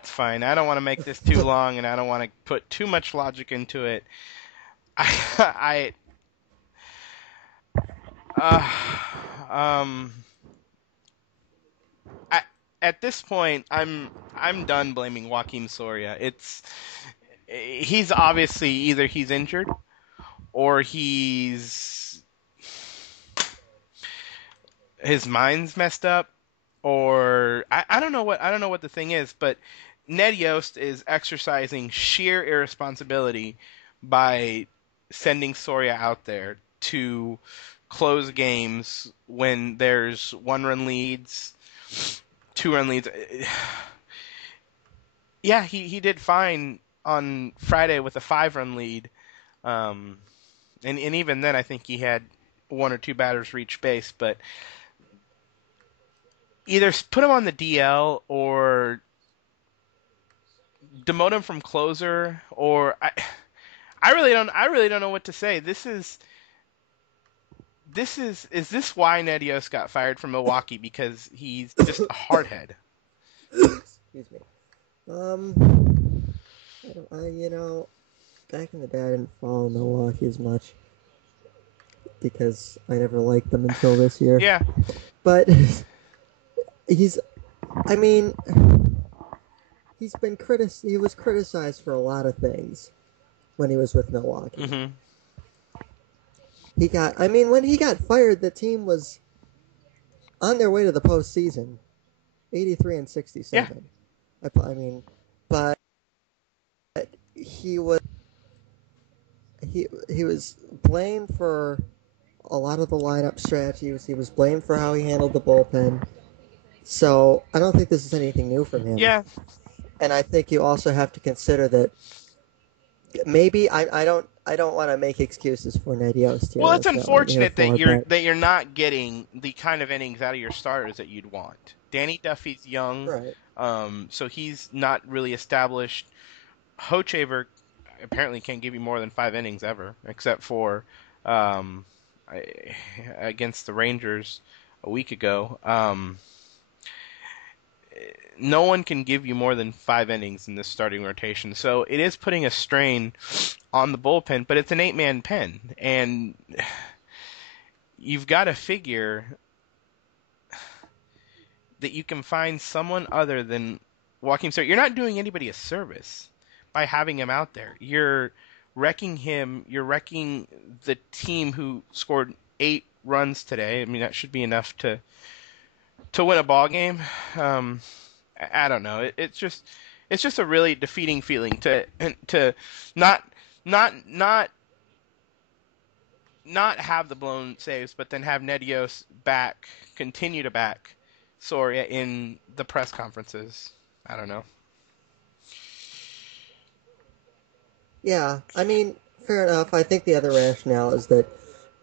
It's fine. I don't want to make this too long, and I don't want to put too much logic into it. I, uh, um, I, at this point, I'm done blaming Joakim Soria. He's obviously either he's injured or his mind's messed up, or I don't know what the thing is, but Ned Yost is exercising sheer irresponsibility by sending Soria out there to close games when there's 1-run leads, 2-run leads. Yeah, he did fine on Friday with a 5-run lead, um, and even then I think he had one or two batters reach base, but either put him on the DL or demote him from closer, or I really don't know what to say. Is this why Ned Yost got fired from Milwaukee? Because he's just a hardhead. Excuse me. Um, back in the day, I didn't follow Milwaukee as much because I never liked them until this year. Yeah. But he's, I mean, he was criticized for a lot of things when he was with Milwaukee. Hmm. When he got fired, the team was on their way to the postseason, 83 and Yeah. 67. I mean, but he was he was blamed for a lot of the lineup strategies. He was blamed for how he handled the bullpen. So I don't think this is anything new from him. Yeah. And I think you also have to consider that maybe I don't want to make excuses for Ned Yost Well, here, it's unfortunate for, but that you're not getting the kind of innings out of your starters that you'd want. Danny Duffy's young, right. so he's not really established. Hochaver apparently can't give you more than 5 innings ever, except for um, against the Rangers a week ago. No one can give you more than 5 innings in this starting rotation, so it is putting a strain on the bullpen. But it's an 8-man pen, and you've got to figure that you can find someone other than Joakim Soria. You're not doing anybody a service by having him out there. You're wrecking him. You're wrecking the team who scored 8 runs today. I mean, that should be enough to win a ball game. Um, I don't know. It's just a really defeating feeling to not not not not have the blown saves, but then have Nedios continue to back Soria in the press conferences. I don't know. Yeah, fair enough. I think the other rationale is that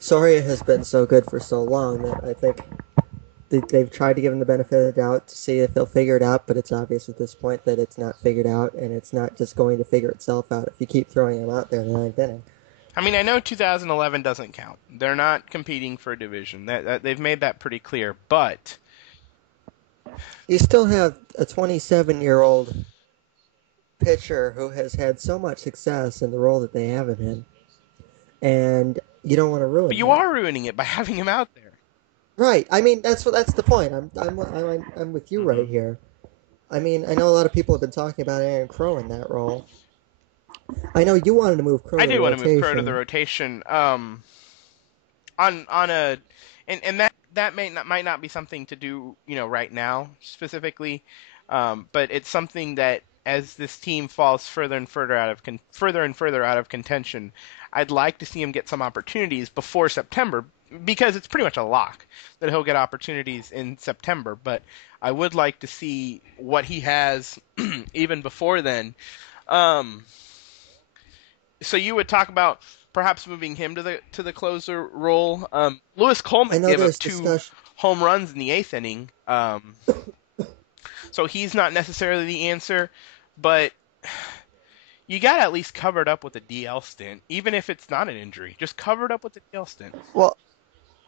Soria has been so good for so long that I think they've tried to give him the benefit of the doubt to see if they'll figure it out, but it's obvious at this point that it's not figured out, and it's not just going to figure itself out if you keep throwing him out there in the ninth inning. I mean, I know 2011 doesn't count. They're not competing for a division. They've made that pretty clear. But You still have a 27-year-old pitcher who has had so much success in the role that they have him in, and you don't want to ruin you that. are ruining it by having him out there. Right. That's the point. I'm with you Hmm. right here. I know a lot of people have been talking about Aaron Crow in that role. I know you wanted to move Crow I to the do want to move Crow to the rotation. rotation. On a and that might not be something to do right now specifically, but it's something that as this team falls further and further out of contention, I'd like to see him get some opportunities before September, because it's pretty much a lock that he'll get opportunities in September. But I would like to see what he has even before then. Um, so you would talk about perhaps moving him to the closer role. Lewis I Coleman know gave up there's 2 home runs in the 8th inning, so he's not necessarily the answer. But you got to at least cover it up with a DL stint, even if it's not an injury. Just cover it up with a DL stint. well,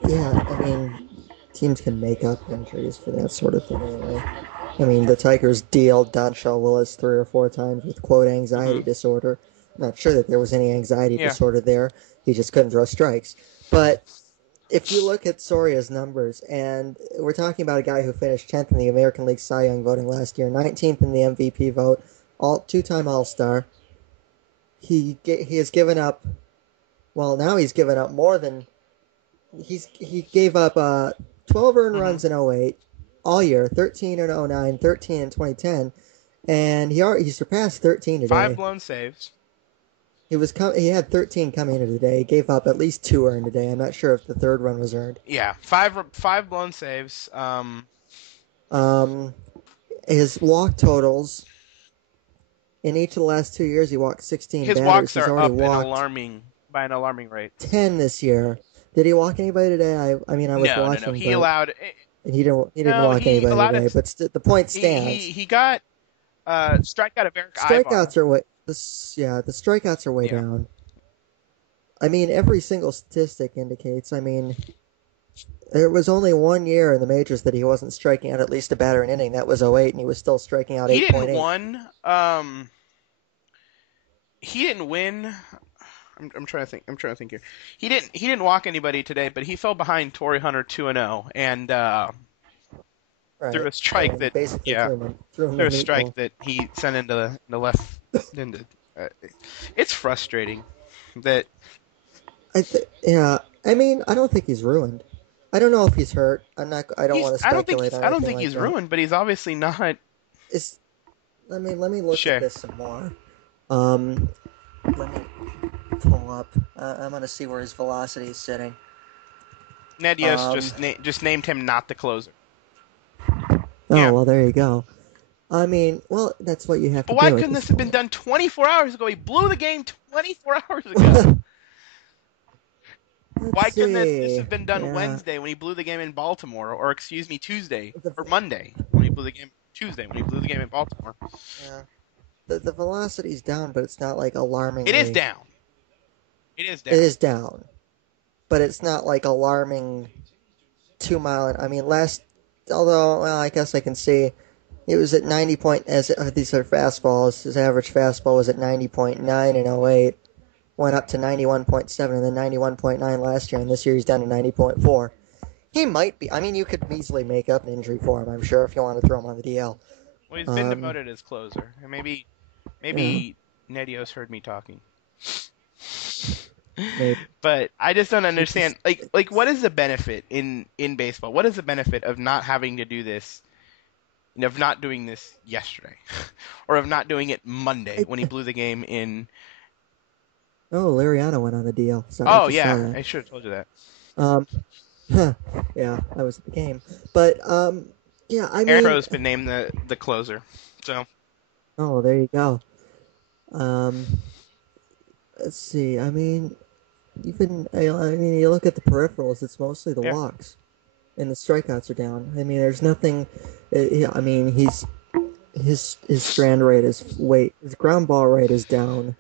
yeah. Teams can make up injuries for that sort of thing anyway. I mean, the Tigers DL'd Dontrelle Willis 3 or 4 times with quote Hmm. anxiety disorder. I'm not sure that there was any anxiety Yeah. disorder there. He just couldn't throw strikes. But if you look at Soria's numbers, and we're talking about a guy who finished 10th in the American League Cy Young voting last year, 19th in the MVP vote, all two-time All-Star. He has given up. Well, now he's given up more than he gave up 12 earned Hmm. runs in '08 all year, 13 in '09, 13 in 2010, and he surpassed 13 Five today. blown saves. He had 13 coming into today. He gave up at least 2 earned today. I'm not sure if the third run was earned. Yeah, five blown saves. Um, his walk totals in each of the last 2 years, he walked 16 His batters. walks He's are already up walked by an alarming rate. 10 this year. Did he walk anybody today? I mean, I was No, no, no. watching, He but allowed. he didn't No, walk he anybody allowed today. it. But the point He stands. he got strikeout of Eric Ivar. Strikeouts are way the strikeouts are way Yeah, down. I mean, every single statistic indicates. I mean, there was only 1 year in the majors that he wasn't striking out at least a batter an inning. That was '08, and he was still striking out he didn't 8.8. won. He didn't win. I'm trying to think. I'm trying to think here. He didn't walk anybody today, but he fell behind Torrey Hunter 2-0, and threw Right, a strike and that basically yeah threw him threw the a strike meatball. that he sent into the left. Into, uh, it's frustrating that Yeah. I mean, I don't think he's ruined. I don't know if he's hurt. I'm not. I don't want to speculate on I don't anything think like he's that. ruined, but he's obviously not. It's let me look at Sure. this some more. Um, let me pull up. I'm gonna see where his velocity is sitting. Ned Yost Um, just named him not the closer. oh Yeah. well, there you go. I mean, well, that's what you have to But why do at couldn't this this have been point. done 24 hours ago? He blew the game 24 hours ago. Let's Why couldn't this see. have been done Yeah, Wednesday when he blew the game in Baltimore, or excuse me, Tuesday the or Monday when he blew the game? Tuesday when he blew the game in Baltimore. yeah the velocity's down, but it's not like It is alarmingly. down. It is It down. is down, but it's not like alarming 2 mile. I mean, although well, I guess I can see it was at 90 point as these are fastballs. His average fastball was at 90.9 in '08. Went up to 91.7 and then 91.9 last year, and this year he's down to 90.4. He might be. I mean, you could easily make up an injury for him, I'm sure, if you want to throw him on the DL. Well, he's been Um, demoted as closer, and yeah, maybe Nedios heard me talking. maybe. But I just don't He just, understand. Like what is the benefit in baseball? What is the benefit of not having to do this? Of not doing this yesterday, or of not doing it Monday I, when he blew the game in. oh, Liriano went on the DL. Sorry, Oh just saw yeah, that. I should have told you that. Um, yeah, I was at the game. But, yeah, I Aaron mean, Crow's been named the closer. So oh, there you go. Um, let's see. I mean, I mean, you look at the peripherals, it's mostly the yeah. walks. And the strikeouts are down. I mean, there's nothing. I mean, his strand rate is his ground ball rate is down.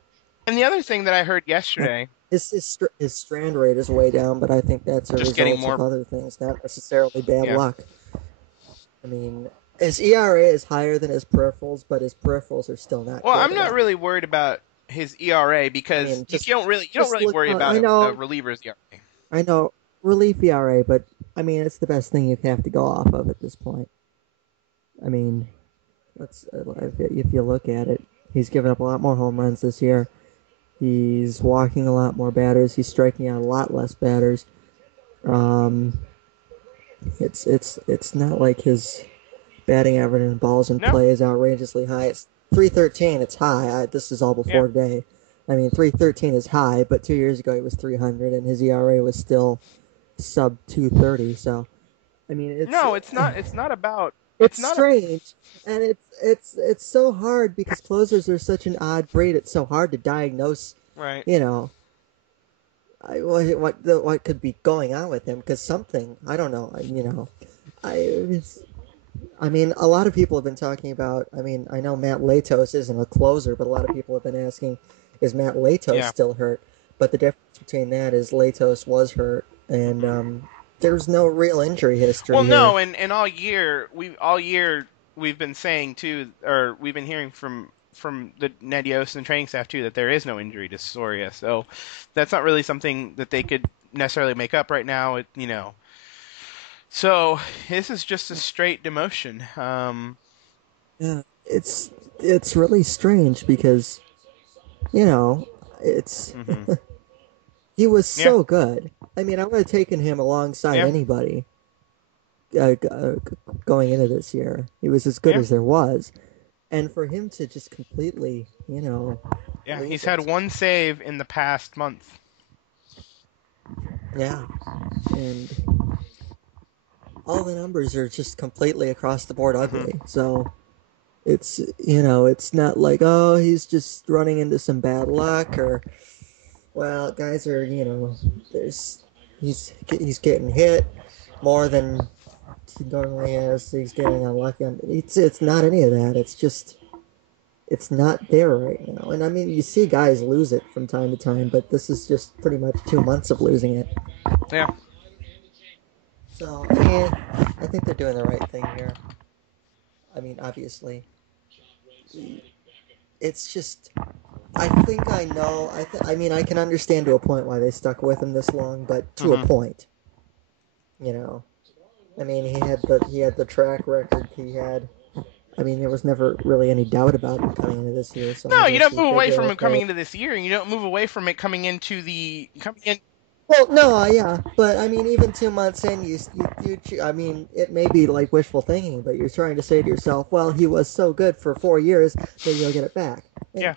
And the other thing that I heard Uh, yesterday, his strand rate is way down, but I think that's a just getting result of more. other things, not necessarily bad Yeah. luck. I mean, his ERA is higher than his peripherals, but his peripherals are still not Well, good I'm not enough. really worried about his ERA I because mean, you don't really look. worry about I a know, reliever's ERA. I know, relief ERA, but I mean, it's the best thing you have to go off of at this point. I mean, if you look at it, he's given up a lot more home runs this year. He's walking a lot more batters. He's striking out a lot less batters. Um, it's not like his batting average and balls in No. play is outrageously high. It's 313. It's high. This is all Yeah. before today. I mean, 313 is high, but 2 years ago he was 300, and his ERA was still sub 230. So I mean, No, it's not. It's not about. It's it's not a. strange, and it's so hard because closers are such an odd breed. It's so hard to diagnose. Right. You know, what could be going on with him? Because something I don't know. I it's, I mean, a lot of people have been talking about. I mean, I know Matt Latos isn't a closer, but a lot of people have been asking, is Matt Latos Yeah. still hurt? But the difference between that is Latos was hurt, and Hmm. there's no real injury Well, history here. no, and all year we've been saying too, or we've been hearing from the Ned Yost and training staff too, that there is no injury to Soria. So that's not really something that they could necessarily make up right now. So this is just a straight demotion. Yeah, it's really strange because you know it's Hmm. he was Yeah, so good. I mean, I would have taken him alongside yeah, anybody going into this year. He was as good yeah, as there was, and for him to just completely, yeah. lose He's had it, one save in the past month. yeah, and all the numbers are just completely across the board Hmm. ugly. So it's not like, oh, he's just running into some bad luck, or well, guys are, there's he's getting hit more than he normally is. He's getting unlucky. It's not any of that. It's just it's not there right now. And I mean, you see guys lose it from time to time, but this is just pretty much 2 months of losing it. Yeah, So I mean, I think they're doing the right thing here. I mean, obviously, it's just I think I know. I mean, I can understand to a point why they stuck with him this long, but to a hmm, point, you know. I mean, he had the track record he had. I mean, there was never really any doubt about him coming into this year, so I no, you guess don't you move away figure, from him okay. coming into this year, and you don't move away from it coming into the coming in. Well, no, yeah, but I mean, even 2 months in, I mean, it may be like wishful thinking, but you're trying to say to yourself, well, he was so good for 4 years, maybe he'll get it back. And Yeah,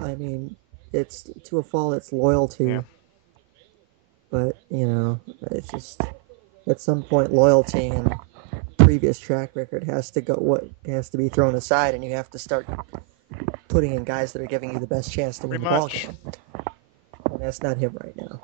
I mean, it's to a fault, it's loyalty, yeah, but it's just at some point loyalty and previous track record what has to be thrown aside, and you have to start putting in guys that are giving you the best chance to win pretty the ball much. game. And that's not him right now.